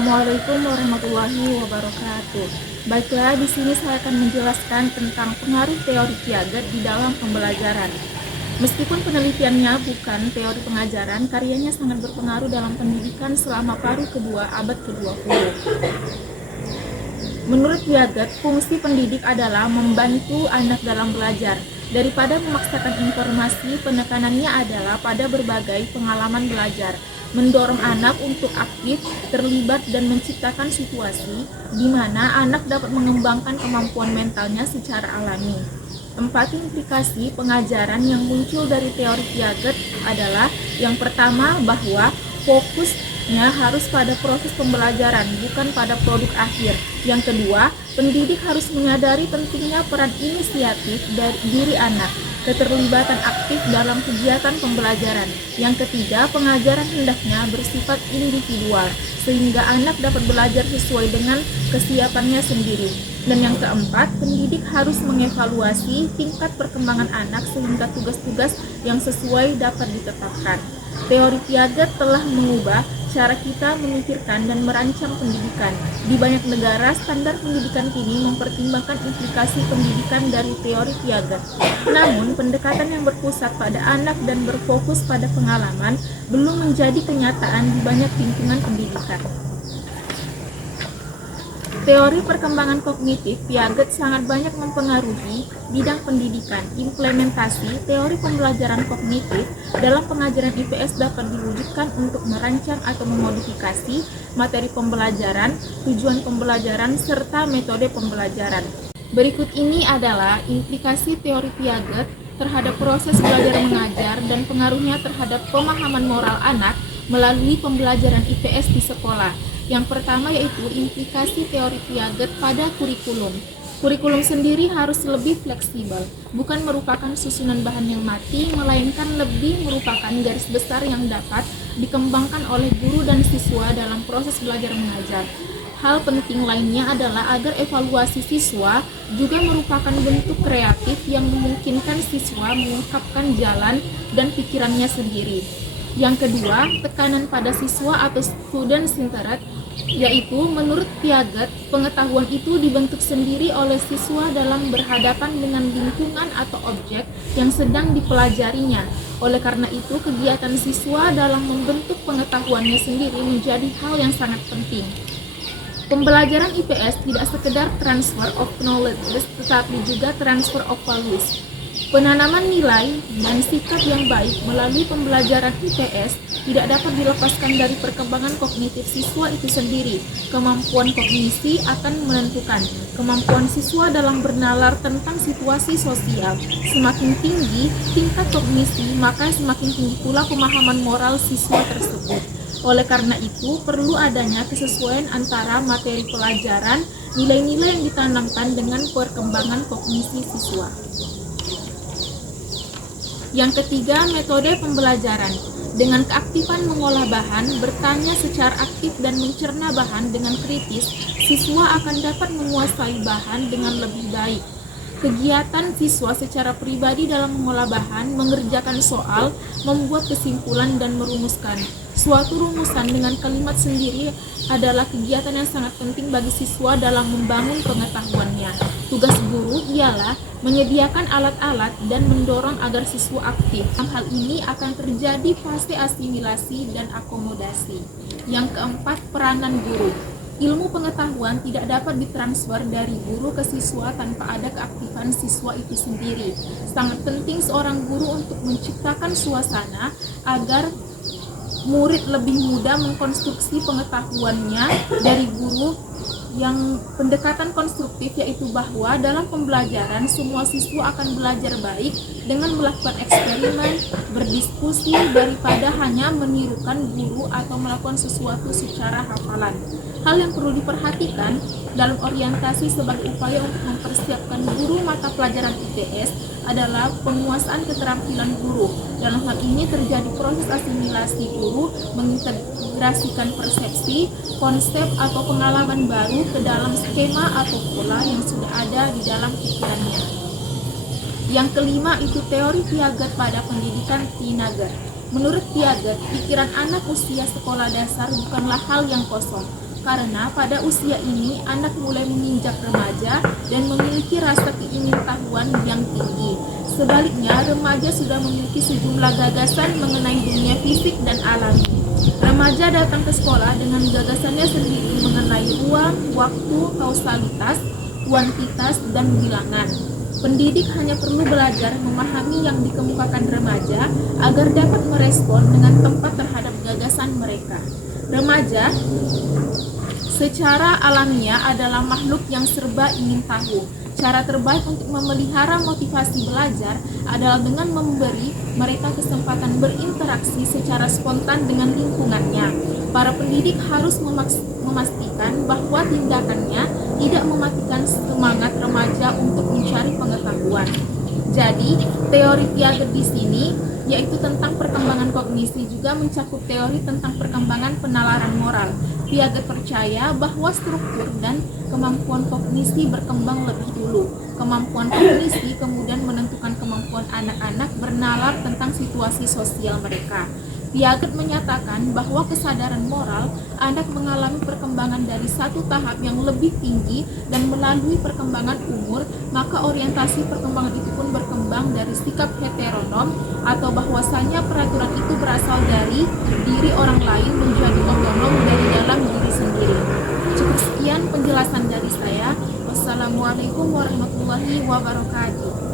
Assalamualaikum warahmatullahi wabarakatuh. Baiklah, di sini saya akan menjelaskan tentang pengaruh teori Piaget di dalam pembelajaran. Meskipun penelitiannya bukan teori pengajaran, karyanya sangat berpengaruh dalam pendidikan selama paruh kedua abad ke-20. Menurut Piaget, fungsi pendidik adalah membantu anak dalam belajar. Daripada memaksakan informasi, penekanannya adalah pada berbagai pengalaman belajar, mendorong anak untuk aktif, terlibat, dan menciptakan situasi di mana anak dapat mengembangkan kemampuan mentalnya secara alami. 4 implikasi pengajaran yang muncul dari teori Piaget adalah: yang pertama, bahwa fokusnya harus pada proses pembelajaran, bukan pada produk akhir. Yang kedua, pendidik harus menyadari pentingnya peran inisiatif dari diri anak, keterlibatan aktif dalam kegiatan pembelajaran. Yang ketiga, pengajaran hendaknya bersifat individual, sehingga anak dapat belajar sesuai dengan kesiapannya sendiri. Dan yang keempat, pendidik harus mengevaluasi tingkat perkembangan anak sehingga tugas-tugas yang sesuai dapat ditetapkan. Teori Piaget telah mengubah cara kita memikirkan dan merancang pendidikan. Di banyak negara, standar pendidikan kini mempertimbangkan implikasi pendidikan dari teori Piaget. Namun, pendekatan yang berpusat pada anak dan berfokus pada pengalaman belum menjadi kenyataan di banyak lingkungan pendidikan. Teori perkembangan kognitif Piaget sangat banyak mempengaruhi bidang pendidikan. Implementasi teori pembelajaran kognitif dalam pengajaran IPS dapat diwujudkan untuk merancang atau memodifikasi materi pembelajaran, tujuan pembelajaran, serta metode pembelajaran. Berikut ini adalah implikasi teori Piaget terhadap proses belajar mengajar dan pengaruhnya terhadap pemahaman moral anak melalui pembelajaran IPS di sekolah. Yang pertama yaitu implikasi teori Piaget pada kurikulum. Kurikulum sendiri harus lebih fleksibel, bukan merupakan susunan bahan yang mati, melainkan lebih merupakan garis besar yang dapat dikembangkan oleh guru dan siswa dalam proses belajar mengajar. Hal penting lainnya adalah agar evaluasi siswa juga merupakan bentuk kreatif yang memungkinkan siswa mengungkapkan jalan dan pikirannya sendiri. Yang kedua, tekanan pada siswa atau student-centered, yaitu menurut Piaget, pengetahuan itu dibentuk sendiri oleh siswa dalam berhadapan dengan lingkungan atau objek yang sedang dipelajarinya. Oleh karena itu, kegiatan siswa dalam membentuk pengetahuannya sendiri menjadi hal yang sangat penting. Pembelajaran IPS tidak sekedar transfer of knowledge, tetapi juga transfer of values. Penanaman nilai dan sikap yang baik melalui pembelajaran IPS tidak dapat dilepaskan dari perkembangan kognitif siswa itu sendiri. Kemampuan kognisi akan menentukan kemampuan siswa dalam bernalar tentang situasi sosial. Semakin tinggi tingkat kognisi, maka semakin tinggi pula pemahaman moral siswa tersebut. Oleh karena itu, perlu adanya kesesuaian antara materi pelajaran, nilai-nilai yang ditanamkan dengan perkembangan kognisi siswa. Yang ketiga, metode pembelajaran. Dengan keaktifan mengolah bahan, bertanya secara aktif dan mencerna bahan dengan kritis, siswa akan dapat menguasai bahan dengan lebih baik. Kegiatan siswa secara pribadi dalam mengolah bahan, mengerjakan soal, membuat kesimpulan, dan merumuskan suatu rumusan dengan kalimat sendiri adalah kegiatan yang sangat penting bagi siswa dalam membangun pengetahuannya. Tugas guru ialah menyediakan alat-alat dan mendorong agar siswa aktif. Hal ini akan terjadi fase asimilasi dan akomodasi. Yang keempat, peranan guru. Ilmu pengetahuan tidak dapat ditransfer dari guru ke siswa tanpa ada keaktifan siswa itu sendiri. Sangat penting seorang guru untuk menciptakan suasana agar murid lebih mudah mengkonstruksi pengetahuannya dari guru yang pendekatan konstruktif, yaitu bahwa dalam pembelajaran semua siswa akan belajar baik dengan melakukan eksperimen, berdiskusi daripada hanya menirukan guru atau melakukan sesuatu secara hafalan. Hal yang perlu diperhatikan dalam orientasi sebagai upaya untuk mempersiapkan guru mata pelajaran IPS adalah penguasaan keterampilan guru. Dalam hal ini terjadi proses asimilasi guru, mengintegrasikan persepsi, konsep atau pengalaman baru ke dalam skema atau pola yang sudah ada di dalam pikirannya. Yang kelima itu teori Piaget pada pendidikan teenager. Menurut Piaget, pikiran anak usia sekolah dasar bukanlah hal yang kosong. karena pada usia ini anak mulai menginjak remaja dan memiliki rasa keingintahuan yang tinggi. Sebaliknya, remaja sudah memiliki sejumlah gagasan mengenai dunia fisik dan alami. Remaja datang ke sekolah dengan gagasannya sendiri mengenai ruang, waktu, kausalitas, kuantitas, dan bilangan. Pendidik hanya perlu belajar memahami yang dikemukakan remaja agar dapat merespon dengan tepat terhadap gagasan mereka. Remaja secara alamiah adalah makhluk yang serba ingin tahu. Cara terbaik untuk memelihara motivasi belajar adalah dengan memberi mereka kesempatan berinteraksi secara spontan dengan lingkungannya. Para pendidik harus memastikan bahwa tindakannya tidak mematikan semangat remaja untuk mencari pengetahuan. Jadi, teori Piaget di sini yaitu tentang perkembangan kognisi juga mencakup teori tentang perkembangan penalaran moral. Piaget percaya bahwa struktur dan kemampuan kognisi berkembang lebih dulu. Kemampuan kognisi kemudian menentukan kemampuan anak-anak bernalar tentang situasi sosial mereka. Piaget menyatakan bahwa kesadaran moral anak mengalami perkembangan dari satu tahap yang lebih tinggi dan melalui perkembangan umur, maka orientasi perkembangan itu pun berkembang dari sikap heteronom atau bahwasanya peraturan itu berasal dari diri orang lain menjadi otonom dari dalam diri sendiri. Cukup sekian penjelasan dari saya. Wassalamualaikum warahmatullahi wabarakatuh.